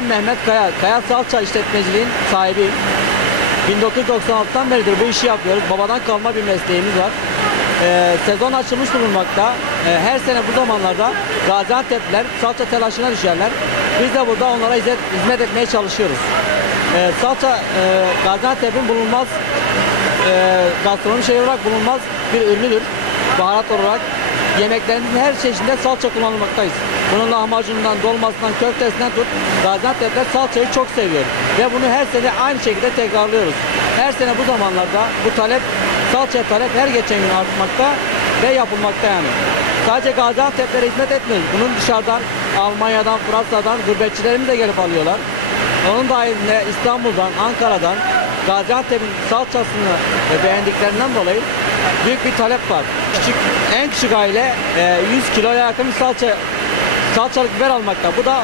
Ben Mehmet Kaya, Kaya Salça İşletmeciliğin sahibiyim. 1996'dan beridir bu işi yapıyoruz. Babadan kalma bir mesleğimiz var. Ee, sezon açılmış bulunmakta. Ee, her sene bu zamanlarda Gaziantep'ler salça telaşına düşerler. Biz de burada onlara hizmet, hizmet etmeye çalışıyoruz. Ee, salça e, Gaziantep'in bulunmaz e, gastronomi şey olarak bulunmaz bir ürünüdür. Baharat olarak yemeklerimizin her çeşidinde salça kullanılmaktayız. Bunun lahmacunundan, dolmasından, köftesinden tut. Gaziantep'ler salçayı çok seviyor. Ve bunu her sene aynı şekilde tekrarlıyoruz. Her sene bu zamanlarda bu talep, salça talep her geçen gün artmakta ve yapılmakta yani. Sadece Gaziantep'lere hizmet etmiyoruz. Bunun dışarıdan, Almanya'dan, Fransa'dan gurbetçilerimiz de gelip alıyorlar. Onun dahilinde İstanbul'dan, Ankara'dan Gaziantep'in salçasını e, beğendiklerinden dolayı büyük bir talep var. Küçük, en küçük aile e, 100 kiloya yakın bir salça salçalık biber almakta. Bu da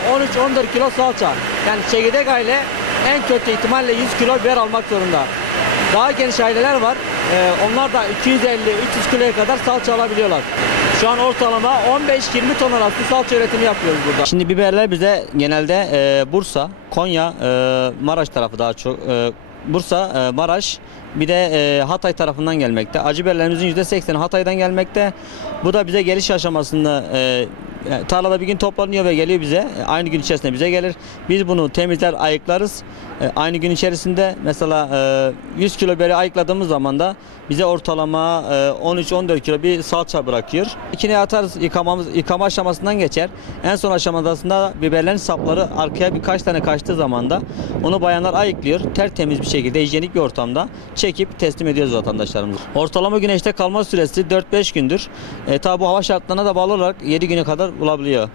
13-14 kilo salça. Yani çekirdek aile en kötü ihtimalle 100 kilo biber almak zorunda. Daha geniş aileler var. E, onlar da 250-300 kiloya kadar salça alabiliyorlar. Şu an ortalama 15-20 ton arası salça üretimi yapıyoruz burada. Şimdi biberler bize genelde e, Bursa, Konya, e, Maraş tarafı daha çok. e, Bursa, e, Maraş bir de e, Hatay tarafından gelmekte. Acı biberlerimizin %80'i Hatay'dan gelmekte. Bu da bize geliş aşamasında e, tarlada bir gün toplanıyor ve geliyor bize. E, Aynı gün içerisinde bize gelir. Biz bunu temizler, ayıklarız. E, Aynı gün içerisinde mesela e, 100 kilo biberi ayıkladığımız zaman da bize ortalama e, 13-14 kilo bir salça bırakıyor. İkine atarız, yıkamamız, yıkama aşamasından geçer. En son aşamasında biberlerin sapları arkaya birkaç tane kaçtığı zaman da onu bayanlar ayıklıyor. Tertemiz bir şekilde hijyenik bir ortamda çekip teslim ediyoruz vatandaşlarımıza. Ortalama güneşte kalma süresi 4-5 gündür. E, tabi bu hava şartlarına da bağlı olarak 7 güne kadar bulabiliyor.